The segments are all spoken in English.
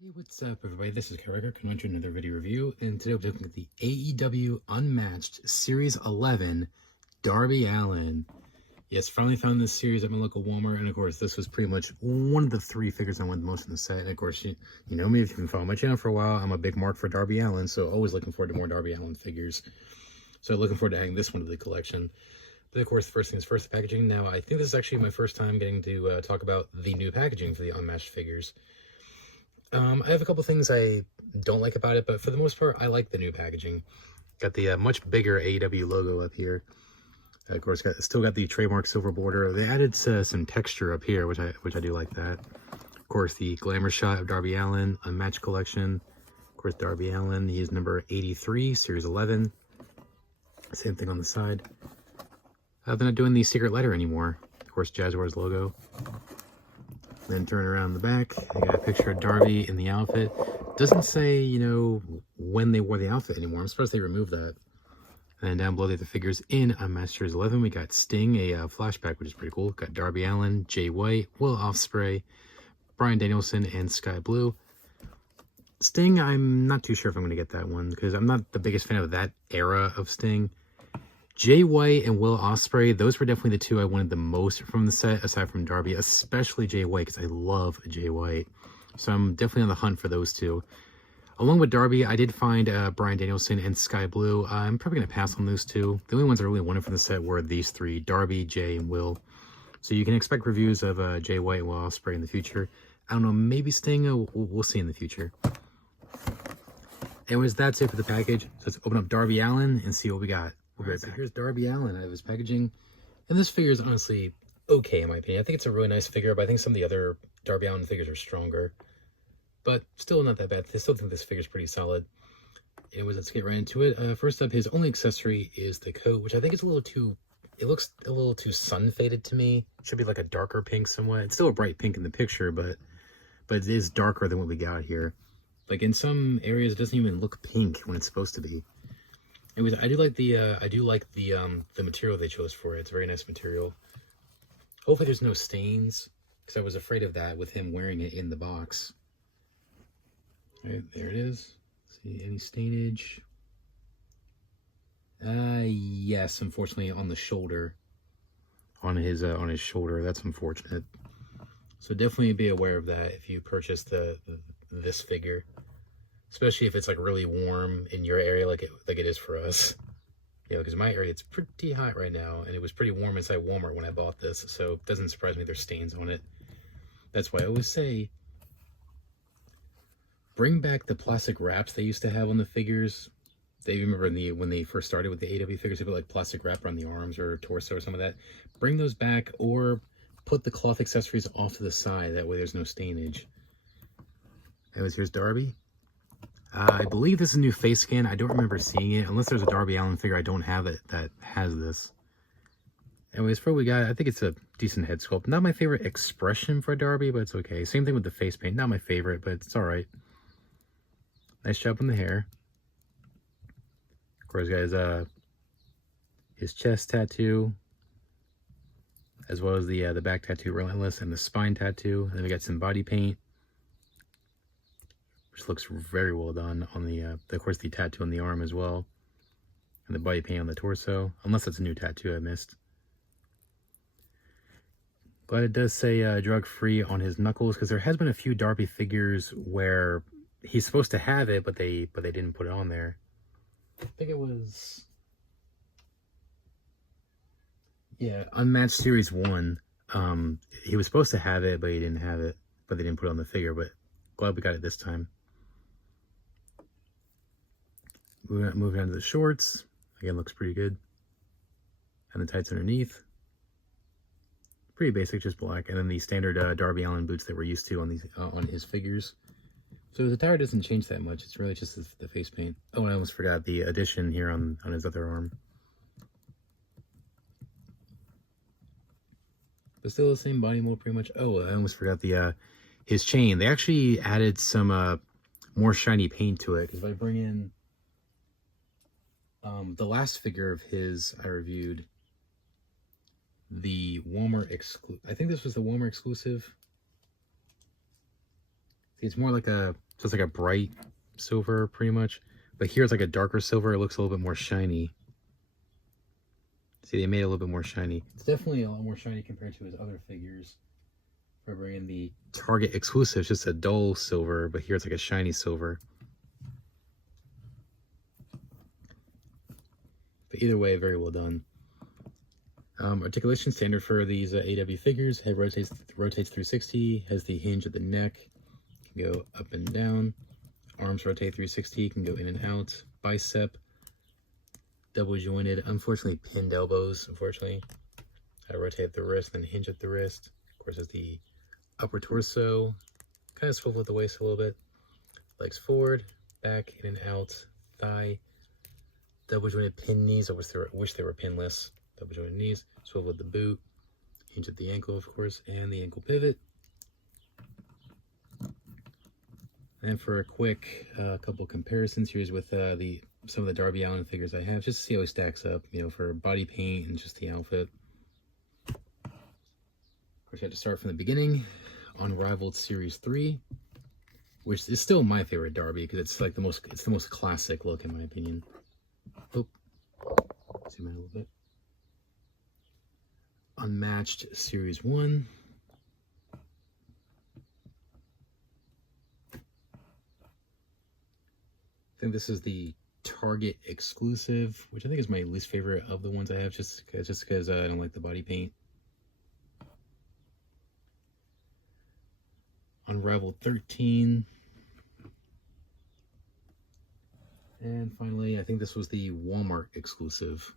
Hey, what's up, everybody? This is Kevin coming to another video review, and today we're looking at the AEW Unmatched Series 11, Darby Allin. Yes, finally found this series at my local Walmart, and of course, this was pretty much one of the three figures I wanted the most in the set. And of course, you know me, if you've been following my channel for a while, I'm a big mark for Darby Allin, so always looking forward to more Darby Allin figures. So looking forward to adding this one to the collection. But of course, the first things first, the packaging. Now, I think this is actually my first time getting to talk about the new packaging for the Unmatched figures. I have a couple things I don't like about it, but for the most part, I like the new packaging. Got the much bigger AEW logo up here. Of course, still got the trademark silver border. They added some texture up here, which I do like that. Of course, the glamour shot of Darby Allin, Unmatched collection. Of course, Darby Allin, he is number 83, Series 11. Same thing on the side. They're not doing the secret letter anymore. Of course, Jaguar's logo. Then turn around the back, I got a picture of Darby in the outfit. Doesn't say, you know, when they wore the outfit anymore. I'm surprised they removed that. And down below, they have the figures in Unmatched Series 11. We got Sting, a flashback, which is pretty cool. Got Darby Allin, Jay White, Will Ospreay, Bryan Danielson, and Sky Blue. Sting, I'm not too sure if I'm going to get that one, because I'm not the biggest fan of that era of Sting. Jay White and Will Ospreay, those were definitely the two I wanted the most from the set, aside from Darby, especially Jay White, because I love Jay White. So I'm definitely on the hunt for those two. Along with Darby, I did find Bryan Danielson and Sky Blue. I'm probably going to pass on those two. The only ones I really wanted from the set were these three, Darby, Jay, and Will. So you can expect reviews of Jay White and Will Ospreay in the future. I don't know, maybe Sting, we'll see in the future. Anyways, that's it for the package. So let's open up Darby Allin and see what we got. We'll be right back. So here's Darby Allin out of his packaging. And this figure is honestly okay, in my opinion. I think it's a really nice figure, but I think some of the other Darby Allin figures are stronger. But still not that bad. I still think this figure is pretty solid. Anyways, let's get right into it. First up, his only accessory is the coat, which I think is a little too... It looks a little too sun-faded to me. It should be like a darker pink somewhat. It's still a bright pink in the picture, but it is darker than what we got here. Like in some areas, it doesn't even look pink when it's supposed to be. Anyways, I do like the material they chose for it. It's a very nice material. Hopefully there's no stains, because I was afraid of that with him wearing it in the box. All right, there it is. See any stainage? Yes, unfortunately on the shoulder. On his shoulder. That's unfortunate. So definitely be aware of that if you purchase this figure. Especially if it's like really warm in your area like it is for us. You know, because my area, it's pretty hot right now, and it was pretty warm inside Walmart when I bought this, so it doesn't surprise me there's stains on it. That's why I always say, bring back the plastic wraps they used to have on the figures. They remember when they first started with the AEW figures, they put like plastic wrap around the arms or torso or some of that. Bring those back, or put the cloth accessories off to the side. That way there's no stainage. Anyways, here's Darby. I believe this is a new face scan. I don't remember seeing it, unless there's a Darby Allin figure I don't have that has this. Anyways, for what we got, I think it's a decent head sculpt. Not my favorite expression for Darby, but it's okay. Same thing with the face paint. Not my favorite, but it's alright. Nice job on the hair. Of course, guys, his chest tattoo, as well as the back tattoo, Relentless, and the spine tattoo. And then we got some body paint, which looks very well done on the, of course, the tattoo on the arm as well. And the body paint on the torso. Unless that's a new tattoo I missed. Glad it does say drug-free on his knuckles, because there has been a few Darby figures where he's supposed to have it, but they didn't put it on there. I think it was... Yeah, Unmatched Series 1. He was supposed to have it, but he didn't have it. But they didn't put it on the figure, but glad we got it this time. Moving on to the shorts. Again, looks pretty good. And the tights underneath. Pretty basic, just black. And then the standard Darby Allin boots that we're used to on these on his figures. So his attire doesn't change that much. It's really just the face paint. Oh, and I almost forgot the addition here on his other arm. But still the same body mold pretty much. Oh, I almost forgot the his chain. They actually added some more shiny paint to it. Because if I bring in the last figure of his I reviewed, the Walmart exclusive. I think this was the Walmart exclusive. It's more like a So it's like a bright silver pretty much. But here it's like a darker silver. It looks a little bit more shiny. See, they made it a little bit more shiny. It's definitely a lot more shiny compared to his other figures. For bringing the Target exclusive, it's just a dull silver, but here it's like a shiny silver. But either way, very well done. Articulation standard for these AEW figures. Head rotates 360, has the hinge at the neck, can go up and down. Arms rotate 360, can go in and out. Bicep, double jointed, unfortunately pinned elbows, unfortunately. I rotate the wrist, then hinge at the wrist. Of course, there's the upper torso, kind of swivel at the waist a little bit. Legs forward, back, in and out. Thigh, double jointed pin knees. I wish they were pinless. Double jointed knees, swivel at the boot, hinge at the ankle, of course, and the ankle pivot. And for a quick couple comparisons, here's with some of the Darby Allin figures I have, just to see how he stacks up, you know, for body paint and just the outfit. Of course, I had to start from the beginning. Unrivaled Series 3, which is still my favorite Darby because it's like the most classic look in my opinion. Oh, zoom in a little bit. Unmatched Series 1. I think this is the Target exclusive, which I think is my least favorite of the ones I have, just because I don't like the body paint. Unrivaled 13. And finally, I think this was the Walmart exclusive.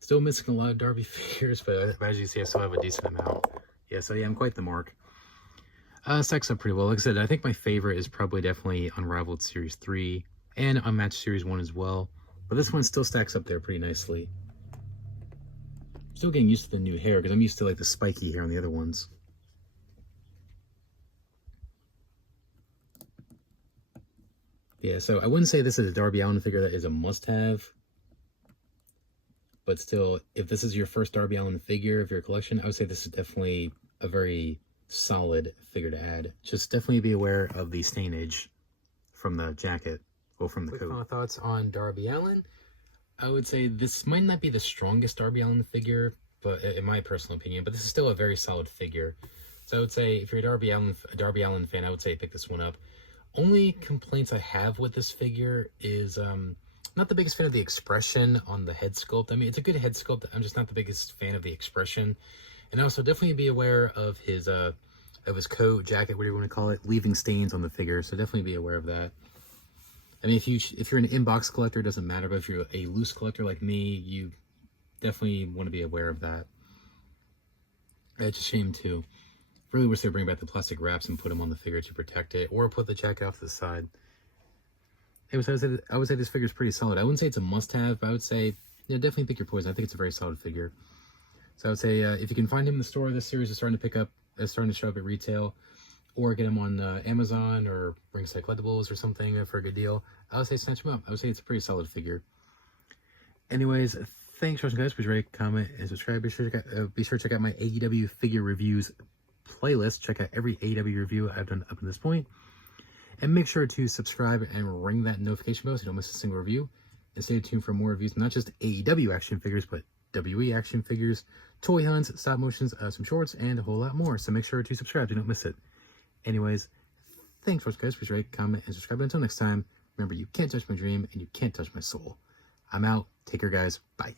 Still missing a lot of Darby figures, but as you see, I still have a decent amount. Yeah, so yeah, I'm quite the mark. Stacks up pretty well. Like I said, I think my favorite is probably definitely Unrivaled Series 3 and Unmatched Series 1 as well. But this one still stacks up there pretty nicely. Still getting used to the new hair because I'm used to like the spiky hair on the other ones. Yeah, so I wouldn't say this is a Darby Allin figure that is a must-have. But still, if this is your first Darby Allin figure of your collection, I would say this is definitely a very solid figure to add. Just definitely be aware of the stainage from the jacket or from the coat. Final thoughts on Darby Allin. I would say this might not be the strongest Darby Allin figure, but in my personal opinion, but this is still a very solid figure. So I would say if you're a Darby Allin fan, I would say pick this one up. Only complaints I have with this figure is not the biggest fan of the expression on the head sculpt. I mean, it's a good head sculpt. I'm just not the biggest fan of the expression. And also definitely be aware of his coat, jacket, whatever you want to call it, leaving stains on the figure. So definitely be aware of that. I mean, if you're an in-box collector, it doesn't matter. But if you're a loose collector like me, you definitely want to be aware of that. It's a shame too. Really wish they would bring back the plastic wraps and put them on the figure to protect it, or put the jacket off to the side. Anyways, I would say this figure is pretty solid. I wouldn't say it's a must-have, but I would say, yeah, definitely pick your poison. I think it's a very solid figure. So I would say if you can find him in the store, this series is starting to show up at retail, or get him on Amazon or Ringside Collectibles or something for a good deal. I would say snatch him up. I would say it's a pretty solid figure. Anyways, thanks for watching, guys. Please rate, comment, and subscribe. Be sure to check out my AEW figure reviews playlist. Check out every AEW review I've done up to this point. And make sure to subscribe and ring that notification bell so you don't miss a single review. And stay tuned for more reviews, not just AEW action figures, but WE action figures, toy hunts, stop motions, some shorts, and a whole lot more. So make sure to subscribe so you don't miss it. Anyways, thanks for watching, guys. Please rate, comment, and subscribe. Until next time, remember, you can't touch my dream and you can't touch my soul. I'm out. Take care, guys. Bye.